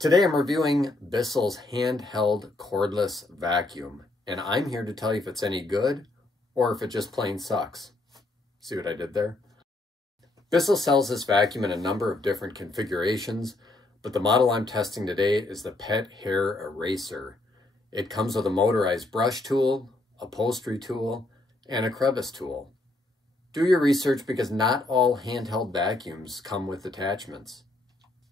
Today I'm reviewing Bissell's handheld cordless vacuum, and I'm here to tell you if it's any good or if it just plain sucks. See what I did there? Bissell sells this vacuum in a number of different configurations, but the model I'm testing today is the Pet Hair Eraser. It comes with a motorized brush tool, upholstery tool, and a crevice tool. Do your research because not all handheld vacuums come with attachments.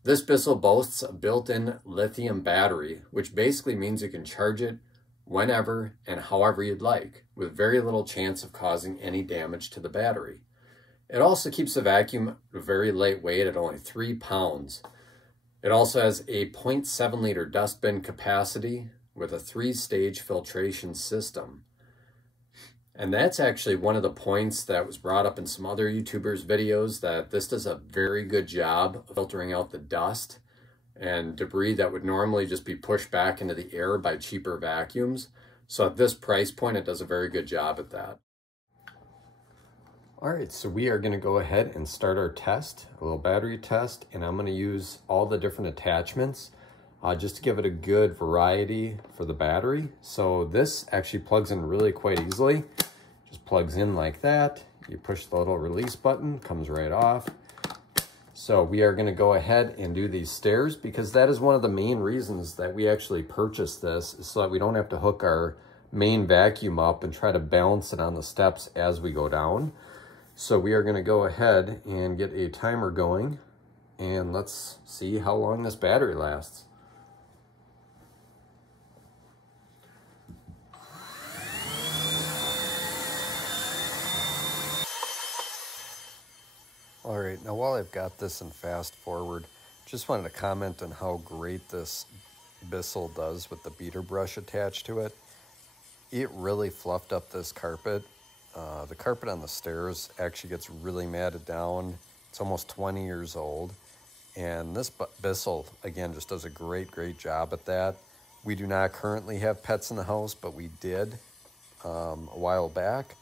This Bissell boasts a built-in lithium battery, which basically means you can charge it whenever and however you'd like, with very little chance of causing any damage to the battery. It also keeps the vacuum very lightweight at only 3 pounds. It also has a 0.7 liter dust bin capacity with a 3-stage filtration system. And that's actually one of the points that was brought up in some other YouTubers' videos, that this does a very good job of filtering out the dust and debris that would normally just be pushed back into the air by cheaper vacuums. So at this price point, it does a very good job at that. All right, so we are gonna go ahead and start our test, a little battery test, and I'm gonna use all the different attachments just to give it a good variety for the battery. So this actually plugs in really quite easily. Just plugs in like that. You push the little release button, comes right off. So we are gonna go ahead and do these stairs because that is one of the main reasons that we actually purchased this, is so that we don't have to hook our main vacuum up and try to balance it on the steps as we go down. So we are gonna go ahead and get a timer going, and let's see how long this battery lasts. All right, now while I've got this in fast forward, just wanted to comment on how great this Bissell does with the beater brush attached to it. It really fluffed up this carpet. The carpet on the stairs actually gets really matted down. It's almost 20 years old. And this Bissell, again, just does a great job at that. We do not currently have pets in the house, but we did a while back.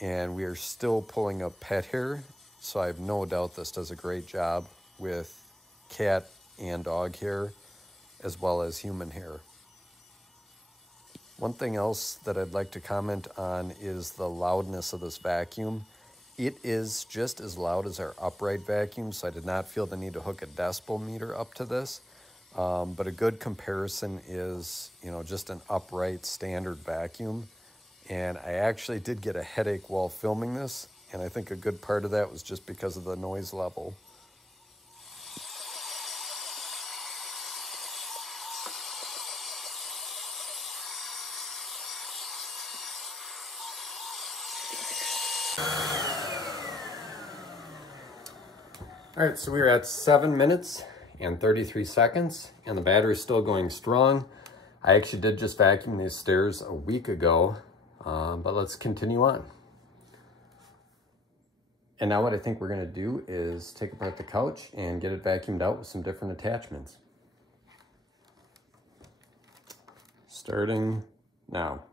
And we are still pulling up pet hair. So I have no doubt this does a great job with cat and dog hair, as well as human hair. One thing else that I'd like to comment on is the loudness of this vacuum. It is just as loud as our upright vacuum, so I did not feel the need to hook a decibel meter up to this. But a good comparison is, just an upright standard vacuum. And I actually did get a headache while filming this. And I think a good part of that was just because of the noise level. All right, so we're at 7 minutes and 33 seconds, and the battery's still going strong. I actually did just vacuum these stairs a week ago, but let's continue on. And now what I think we're gonna do is take apart the couch and get it vacuumed out with some different attachments. Starting now.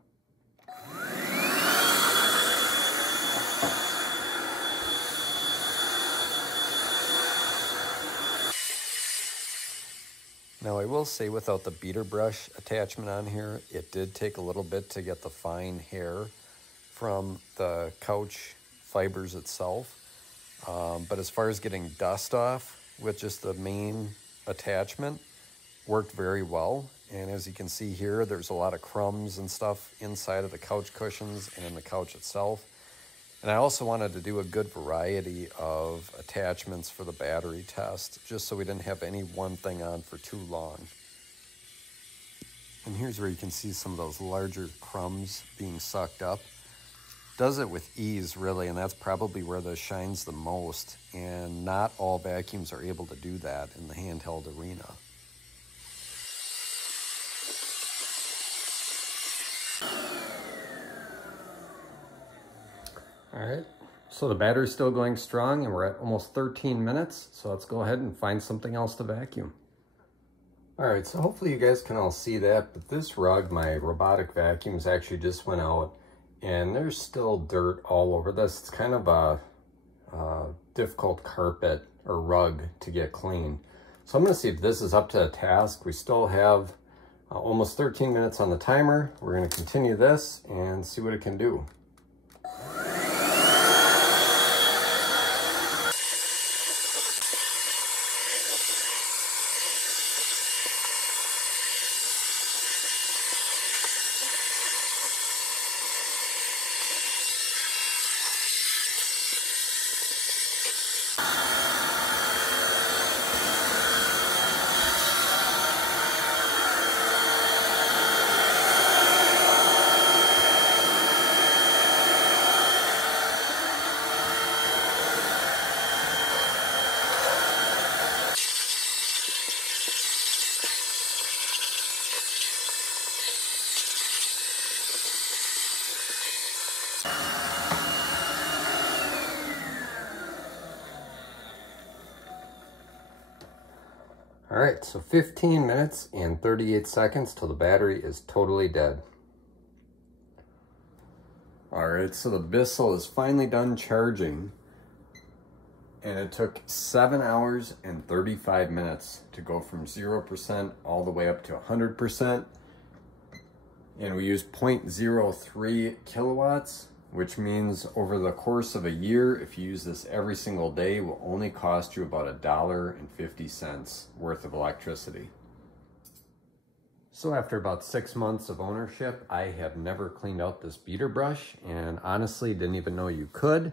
Now I will say, without the beater brush attachment on here, it did take a little bit to get the fine hair from the couch fibers itself. But as far as getting dust off with just the main attachment, worked very well. And as you can see here, there's a lot of crumbs and stuff inside of the couch cushions and in the couch itself. And I also wanted to do a good variety of attachments for the battery test, just so we didn't have any one thing on for too long. And here's where you can see some of those larger crumbs being sucked up. Does it with ease, really, and that's probably where this shines the most. And not all vacuums are able to do that in the handheld arena. All right, so the battery's still going strong and we're at almost 13 minutes. So let's go ahead and find something else to vacuum. All right, so hopefully you guys can all see that, but this rug, my robotic vacuums, actually just went out and there's still dirt all over this. It's kind of a difficult carpet or rug to get clean. So I'm going to see if this is up to the task. We still have almost 13 minutes on the timer. We're going to continue this and see what it can do. All right, so 15 minutes and 38 seconds till the battery is totally dead. All right, so the Bissell is finally done charging, and it took 7 hours and 35 minutes to go from 0% all the way up to 100%. And we used 0.03 kilowatts, which means over the course of a year, if you use this every single day, it will only cost you about $1.50 worth of electricity. So after about 6 months of ownership, I have never cleaned out this beater brush, and honestly didn't even know you could.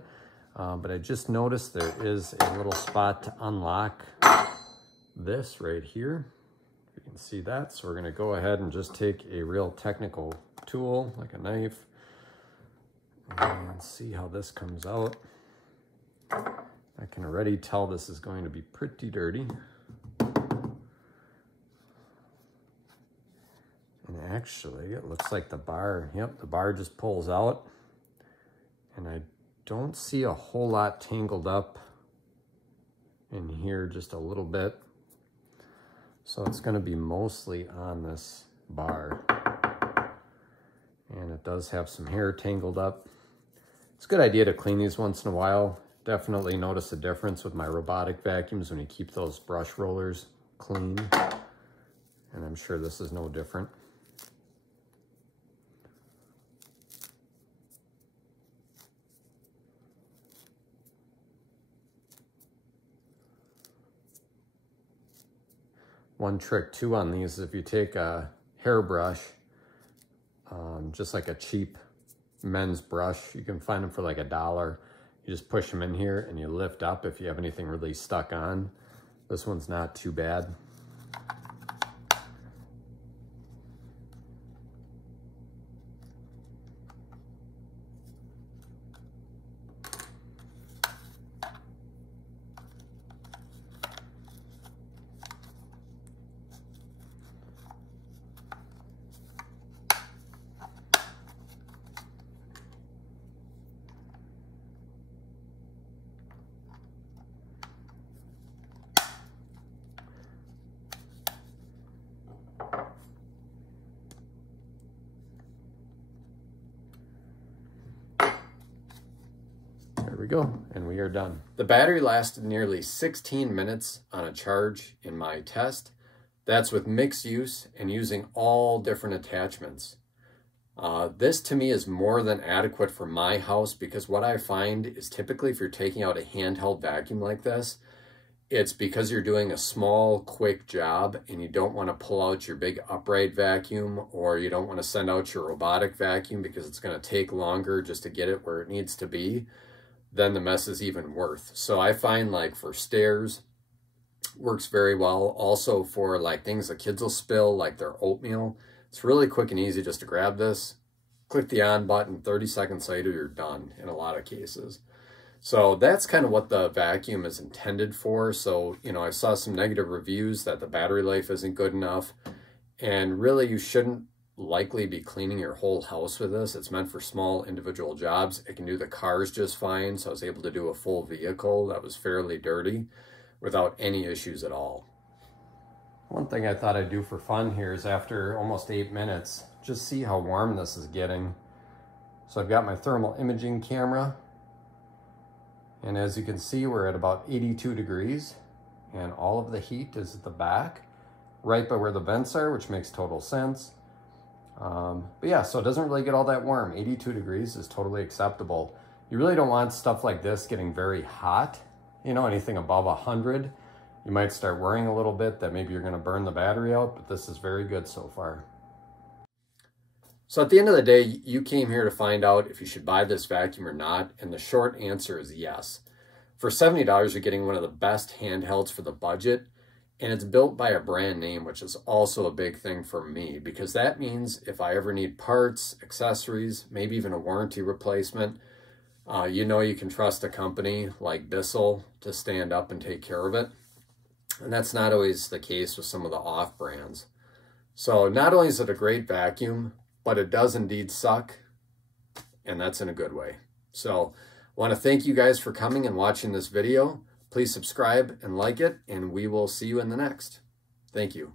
But I just noticed there is a little spot to unlock this right here. You can see that. So we're going to go ahead and just take a real technical tool like a knife and see how this comes out. I can already tell this is going to be pretty dirty. And actually, it looks like the bar, yep, the bar just pulls out. And I don't see a whole lot tangled up in here, just a little bit. So it's going to be mostly on this bar. And it does have some hair tangled up. It's a good idea to clean these once in a while. Definitely notice a difference with my robotic vacuums when you keep those brush rollers clean. And I'm sure this is no different. One trick too on these is if you take a hairbrush, just like a cheap men's brush, you can find them for like $1. You just push them in here and you lift up if you have anything really stuck on. This one's not too bad. There we go, and we are done. The battery lasted nearly 16 minutes on a charge in my test. That's with mixed use and using all different attachments. This to me is more than adequate for my house, because what I find is typically if you're taking out a handheld vacuum like this, it's because you're doing a small, quick job and you don't want to pull out your big upright vacuum, or you don't want to send out your robotic vacuum because it's going to take longer just to get it where it needs to be. Then the mess is even worse. So I find like for stairs, works very well. Also for like things the kids will spill, like their oatmeal. It's really quick and easy just to grab this, click the on button, 30 seconds later, you're done in a lot of cases. So that's kind of what the vacuum is intended for. So, you know, I saw some negative reviews that the battery life isn't good enough, and really you shouldn't likely be cleaning your whole house with this. It's meant for small individual jobs. It can do the cars just fine. So I was able to do a full vehicle that was fairly dirty without any issues at all. One thing I thought I'd do for fun here is after almost 8 minutes, just see how warm this is getting. So I've got my thermal imaging camera, and as you can see, we're at about 82 degrees. and all of the heat is at the back, right by where the vents are, which makes total sense. But yeah, so it doesn't really get all that warm. 82 degrees is totally acceptable. You really don't want stuff like this getting very hot. You know, anything above 100, you might start worrying a little bit that maybe you're going to burn the battery out, but this is very good so far. So at the end of the day, you came here to find out if you should buy this vacuum or not, and the short answer is yes. For $70, you're getting one of the best handhelds for the budget, and it's built by a brand name, which is also a big thing for me, because that means if I ever need parts, accessories, maybe even a warranty replacement, you know you can trust a company like Bissell to stand up and take care of it. And that's not always the case with some of the off brands. So not only is it a great vacuum, but it does indeed suck, and that's in a good way. So I want to thank you guys for coming and watching this video. Please subscribe and like it, and we will see you in the next. Thank you.